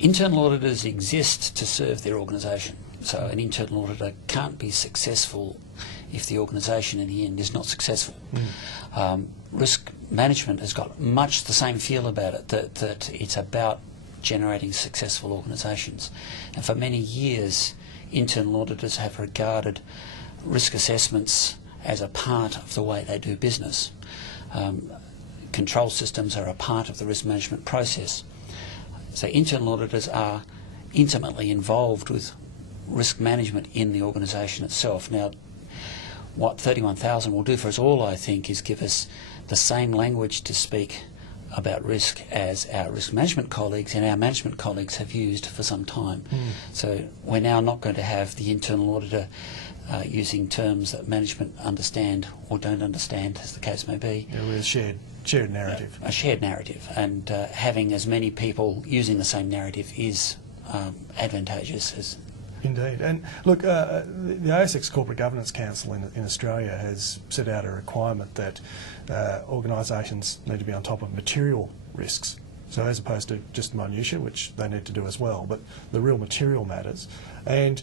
Internal auditors exist to serve their organisation. So an internal auditor can't be successful if the organisation in the end is not successful. Risk management has got much the same feel about it, that it's about generating successful organisations. And for many years, internal auditors have regarded risk assessments as a part of the way they do business. Control systems are a part of the risk management process. So internal auditors are intimately involved with risk management in the organisation itself. Now, what 31,000 will do for us all, I think, is give us the same language to speak about risk as our risk management colleagues and our management colleagues have used for some time. So we're now not going to have the internal auditor using terms that management understand or don't understand, as the case may be. Yeah, with a shared narrative. A shared narrative, and having as many people using the same narrative is advantageous. Indeed. And look, the ASX Corporate Governance Council in Australia has set out a requirement that organisations need to be on top of material risks. So as opposed to just minutiae, which they need to do as well, but the real material matters. And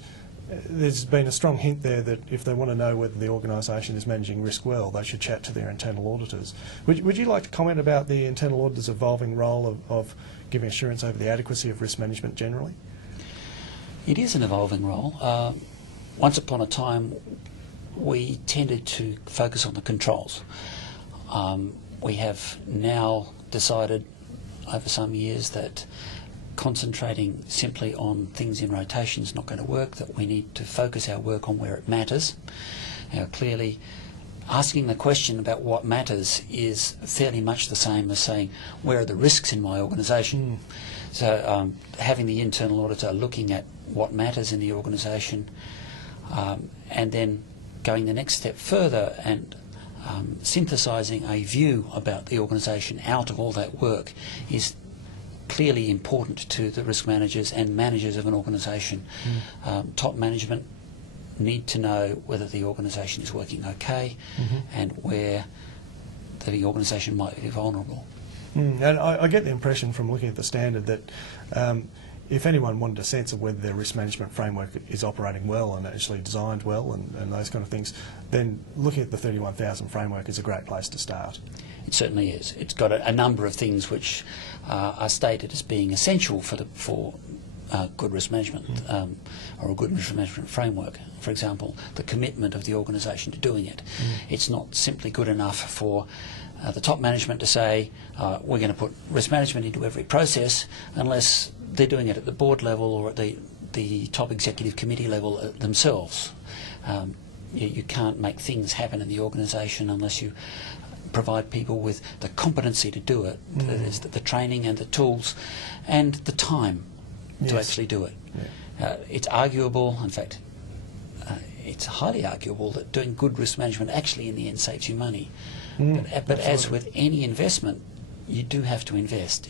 there's been a strong hint there that if they want to know whether the organisation is managing risk well, they should chat to their internal auditors. Would you like to comment about the internal auditor's evolving role of giving assurance over the adequacy of risk management generally? It is an evolving role. Once upon a time, we tended to focus on the controls. We have now decided over some years that concentrating simply on things in rotation is not going to work, that we need to focus our work on where it matters. Now, clearly, asking the question about what matters is fairly much the same as saying, where are the risks in my organisation? So having the internal auditor looking at what matters in the organisation and then going the next step further and synthesising a view about the organisation out of all that work is clearly important to the risk managers and managers of an organisation. Top management need to know whether the organisation is working okay and where the organisation might be vulnerable. And I get the impression from looking at the standard that if anyone wanted a sense of whether their risk management framework is operating well and actually designed well and those kind of things, then looking at the 31,000 framework is a great place to start. It certainly is. It's got a number of things which are stated as being essential for good risk management or a good risk management framework. For example, the commitment of the organisation to doing it. It's not simply good enough for the top management to say we're going to put risk management into every process unless they're doing it at the board level or at the top executive committee level themselves. You can't make things happen in the organisation unless you provide people with the competency to do it. There's the training and the tools and the time to actually do it. It's arguable, in fact, it's highly arguable that doing good risk management actually in the end saves you money. But as with any investment, you do have to invest.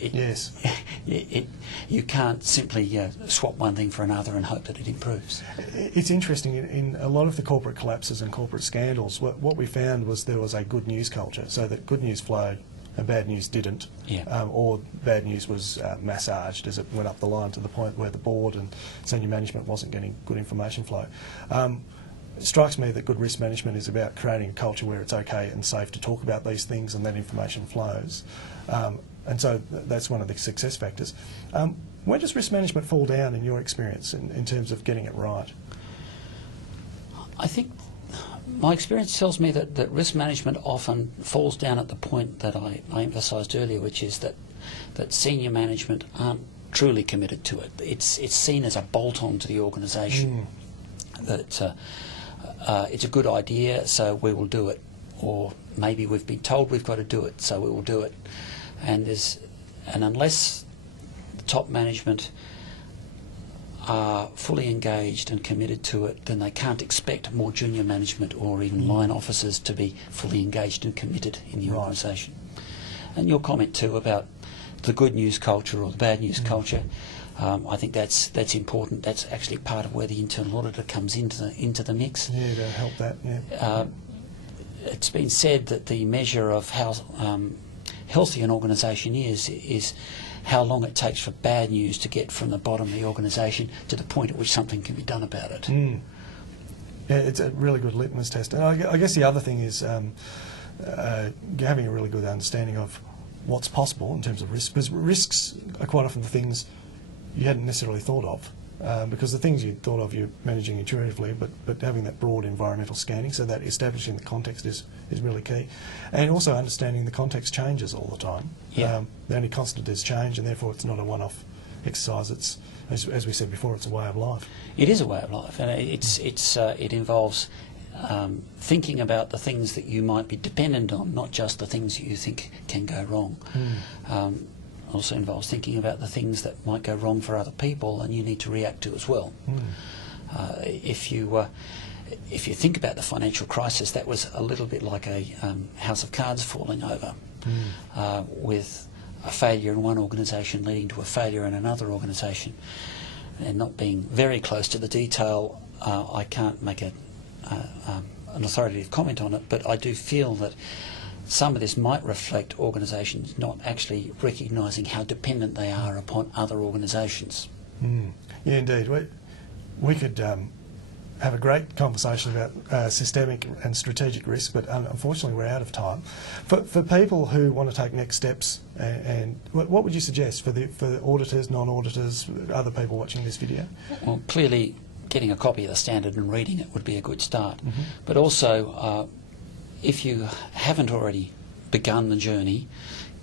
You can't simply swap one thing for another and hope that it improves. It's interesting, in a lot of the corporate collapses and corporate scandals, what we found was there was a good news culture, so that good news flowed and bad news didn't, or bad news was massaged as it went up the line to the point where the board and senior management wasn't getting good information flow. It strikes me that good risk management is about creating a culture where it's okay and safe to talk about these things and that information flows. And so that's one of the success factors. Where does risk management fall down in your experience in terms of getting it right? I think my experience tells me that risk management often falls down at the point that I emphasised earlier, which is that senior management aren't truly committed to it. It's seen as a bolt-on to the organisation. That it's a good idea, so we will do it. Or maybe we've been told we've got to do it, so we will do it. And unless the top management are fully engaged and committed to it, then they can't expect more junior management or even line officers to be fully engaged and committed in the organisation. And your comment too about the good news culture or the bad news culture, I think that's important. That's actually part of where the internal auditor comes into the mix. Yeah, to help that. It's been said that the measure of how healthy an organisation is how long it takes for bad news to get from the bottom of the organisation to the point at which something can be done about it. Mm. Yeah, it's a really good litmus test. And I guess the other thing is having a really good understanding of what's possible in terms of risk, because risks are quite often the things you hadn't necessarily thought of. Because the things you thought of you're managing intuitively, but having that broad environmental scanning, so that establishing the context is really key. And also understanding the context changes all the time. Yeah. The only constant is change, and therefore it's not a one-off exercise. It's, as we said before, it's a way of life. It is a way of life, and it involves thinking about the things that you might be dependent on, not just the things that you think can go wrong. Mm. Also involves thinking about the things that might go wrong for other people and you need to react to as well. Mm. If you think about the financial crisis, that was a little bit like a house of cards falling over, with a failure in one organisation leading to a failure in another organisation. And not being very close to the detail, I can't make an authoritative comment on it, but I do feel that some of this might reflect organisations not actually recognising how dependent they are upon other organisations. Mm. Yeah, indeed. We could have a great conversation about systemic and strategic risk, but unfortunately we're out of time. For people who want to take next steps, and what would you suggest for the auditors, non-auditors, other people watching this video? Well, clearly getting a copy of the standard and reading it would be a good start. Mm-hmm. But also, if you haven't already begun the journey,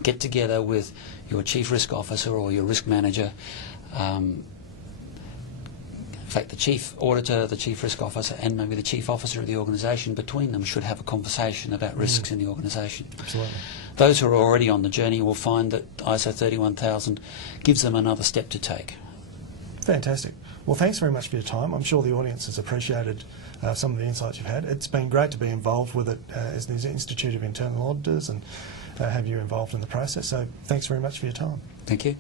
get together with your chief risk officer or your risk manager. In fact, the chief auditor, the chief risk officer, and maybe the chief officer of the organisation, between them should have a conversation about risks in the organisation. Absolutely. Those who are already on the journey will find that ISO 31000 gives them another step to take. Fantastic. Well, thanks very much for your time. I'm sure the audience has appreciated some of the insights you've had. It's been great to be involved with it as the Institute of Internal Auditors and have you involved in the process. So thanks very much for your time. Thank you.